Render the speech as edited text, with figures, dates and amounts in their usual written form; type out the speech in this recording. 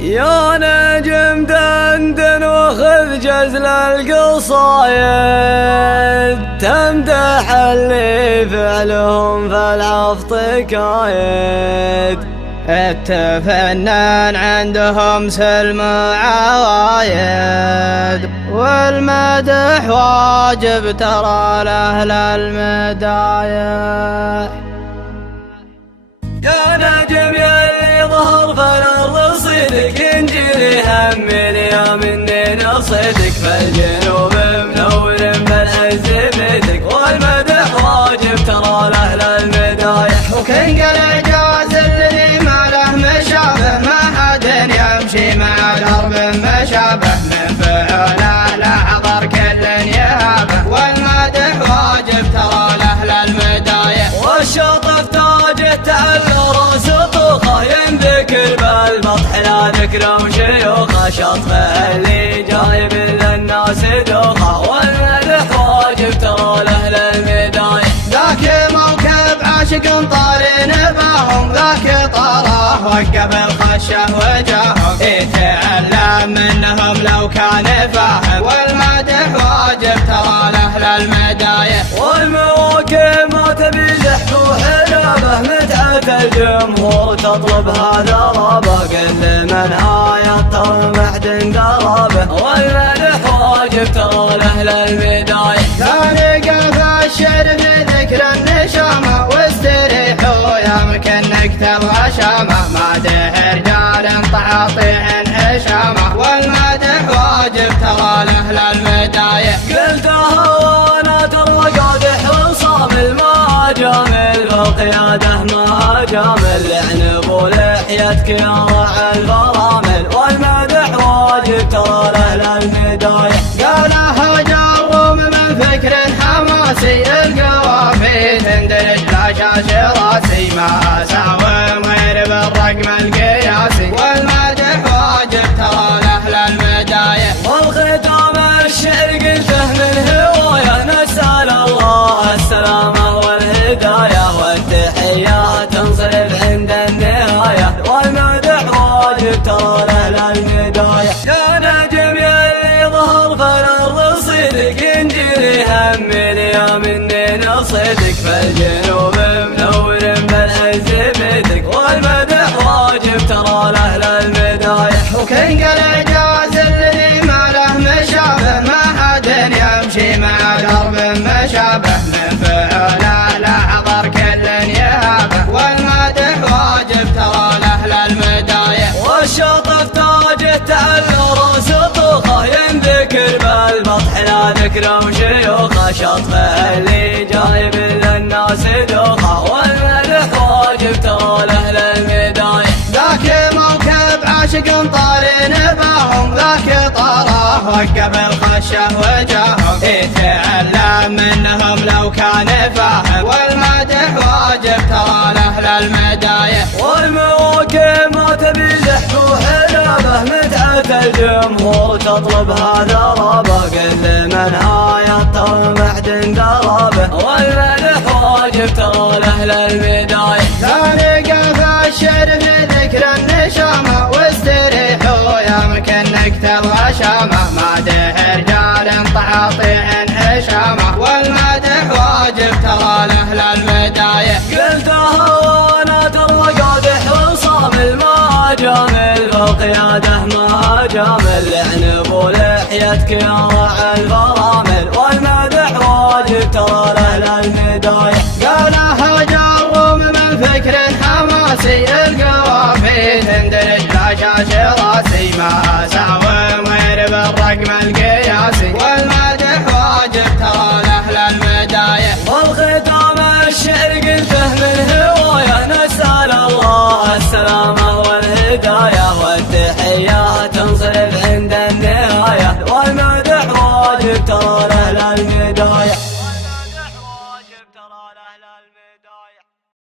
يا نجم دندن وخذ جزل القصايد، تمدح اللي فعلهم فالعفط كايد. التفنان عندهم سلم عوايد، والمدح واجب ترى لأهل المدايح. يا نجم يلي ظهر فالأرض صدق، انجلي هم اليوم اني نصدق، فالجنوب منور بالعز بدك، والمدح واجب ترى لأهل المدايح. وكن قلع جاز الذي ما له مشابه، ما حد يمشي مع درب مشابه، من فعله لا حضر كل يهابه، والمدح واجب ترى لأهل المدايح. والشطف تاج التعلر سطوخه، ينذكر بالبطح لا ذكر وشيوخه، شطفه اللي جايب للناس دوخه، والمدح واجب ترى لأهل المدايح. ذاك موكب عاشق طاري نباهم، ذاك طراه وقف الخشه وجاهم، يتعلم منهم لو كان فاهم، والمدح واجب ترى لأهل المدايح. والمواكب ما تبي زحف وحلابه، متعة الجمهور تطلب هذا رابه، قل من آيات طمع قرابه، والمدح واجب ترى لأهل المدايح. ثاني قف الشعر بذكر النشامه، واستريحوا يا مكنك تبغى شامه، مادح رجال تعاطيع هشامه، والمدح واجب ترى لأهل المدايح. قلتها وانا ترى قادح وصامل، ما جامل بالقياده ما جامل، لعنب ولحيتك يا راعي البرامل، والمدح واجب ترى لأهل المدايح. قالها جروم من فكر حماسي، القوافي تندرج لا شاش راسي، ما اساوم غير بالرقم القياسي، والمدح واجب ترى لأهل المدايح. والختام الشعر قلته من هوايه، نسأل الله السلامة والهداية، والتحيات تنصرف عند النهاية، والمدح واجب ترى لأهل المدايح. يا نجم يلي ظهر فالأرض صدق، انجلي هم اليوم اني نصدق، فالجنوب منور بالعز بدك، والمدح واجب ترى لأهل المدايح. وكن قلع جاز الذي ما له مشابه، ما حد يمشي مع درب مشابه، من فعله لا حضر كل يهابه، والمدح واجب ترى لأهل المدايح. والشطف تاج التعلر سطوخه، ينذكر بالبطح لا ذكر وشيوخه، شطفه اللي جايب للناس دوخه، والمدح واجب ترى لأهل المدايح. ذاك موكب عاشق طاري نباهم، ذاك طراه وقف الخشه وجاهم، يتعلم منهم لو كان فاهم، والمدح واجب ترى لأهل المدايح. والمواكب ما تبي زحف وحلابه، متعة الجمهور تطلب هذا رابه، قل من آيات طمع قرابه، والمدح واجب ترى لأهل المدايح. ثاني قف الشعر بذكر النشامه، واستريحوا يا مكنك تبغى شامه، مادح رجال تعاطيع هشامه، والمدح واجب ترى لأهل المدايح. قلتها وانا ترى قادح وصامل، ما جامل بالقياده ما جامل، لعنب ولحيتك يا راعي البرامل، والمدح واجب ترى لأهل المدايح. قالها جروم من فكر حماسي، القوافي تندرج لا شاش راسي، ما اساوم غير بالرقم القياسي، والمدح واجب ترى لأهل المدايح. والختام الشعر قلته من هوايه، نسأل الله السلامة والهداية، والتحية